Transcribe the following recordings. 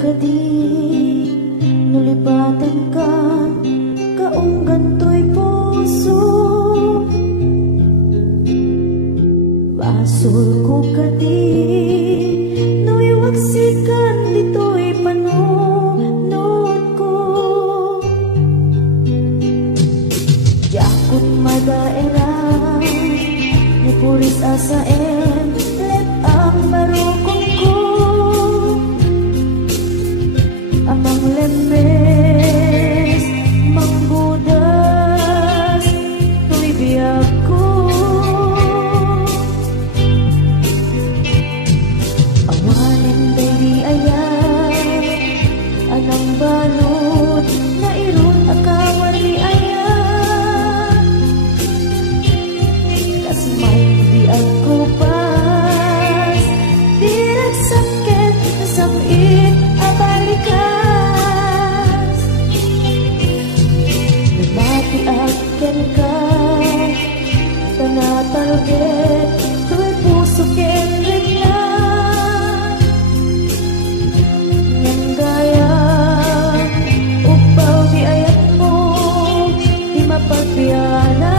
kadi nulipatan ka kaong ganto'y puso. Basol ko kadi nuiwaksikan dito'y panunod ko. Jakot madaera ni puris asaen let ang marukong ko. Amang lemes manggudas tuy biyag ko. Awanin day di ayat anang balot na irun akawan ni ayat. Kasmay di ako pas di nagsakit nasamit abalikas. Namati akin ka tanatalget tu'y puso kenrik na. Ngang gaya upaw di ayat mo di mapagpiyana.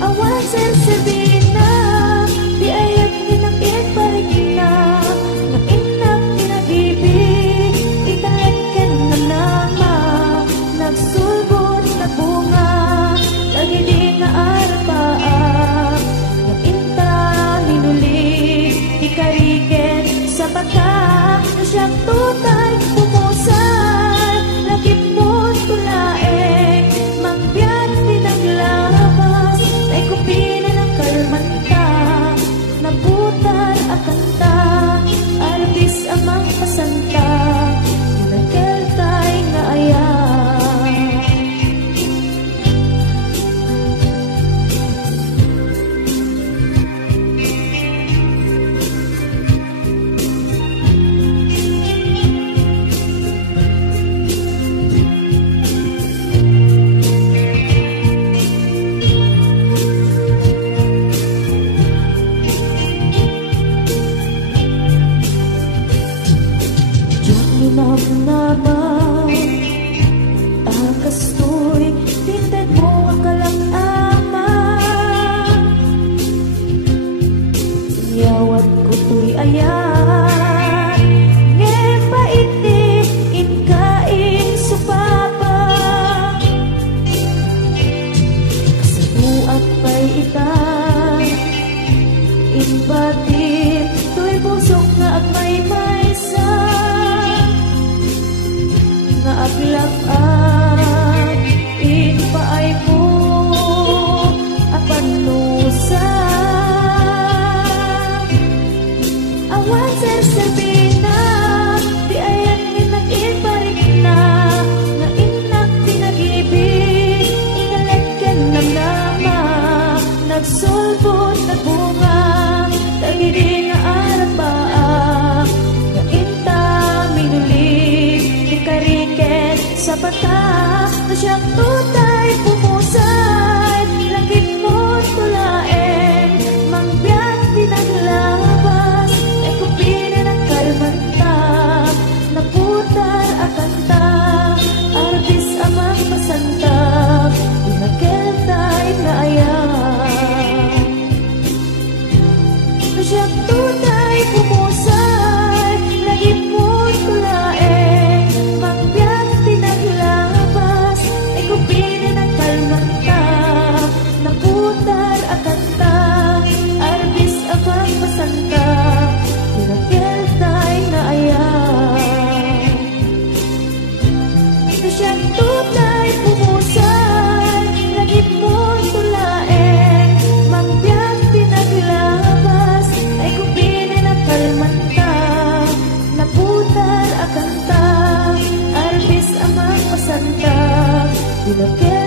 Awan sasabihin na di ayat ninakit parigin na. Nga inak tinag-ibig italagkan na nama. Nagsulbot na bunga lagi di nga arpaak. Nga inta hinulig ikariken sa bata na siyang tutay pumusay. Lagip mo tulaeng mangbiyan pinaglabas na ikupina ng kalmanta. Nabutan akanta arbis amang pasanta. Nagkeltay nga ayan. Nabnaban akas to'y tinted mo ang kalang-aman. Yawat ko to'y ayan ngepait inkain supapa. Kasabuat pa'y itan inbatit to'y busok nga agmay-maysa. Nga aglap-at inpaay mo apanusa. Awan sasabihin na di ayan minag-iparik na. Nga inak tinag-ibig inalagyan ng nama. Nagsulbot na bunga lagi di nga arpaak. Nga inta minulig ikariken sa bata na siyang tutay pumusay. Langit mo tulaeng mangbiyak pinaglabas ay kupinin ang kalmanta. Naputar akanta arbis amang pasanta. Dinagkeltay na ayan na siyang tutay pumusay. Langit mo tulaeng mangbiyak pinaglabas ay kupinin ang kalmanta. Naputar akanta arbis amang pasanta. Dinagkeltay na ayan na siyang tutay pumusay. Langit mo tulaeng mangbiyak pinaglabas ay kupinin ang kalmanta. Naputar akanta arbis amang pasanta. Dinagkeltay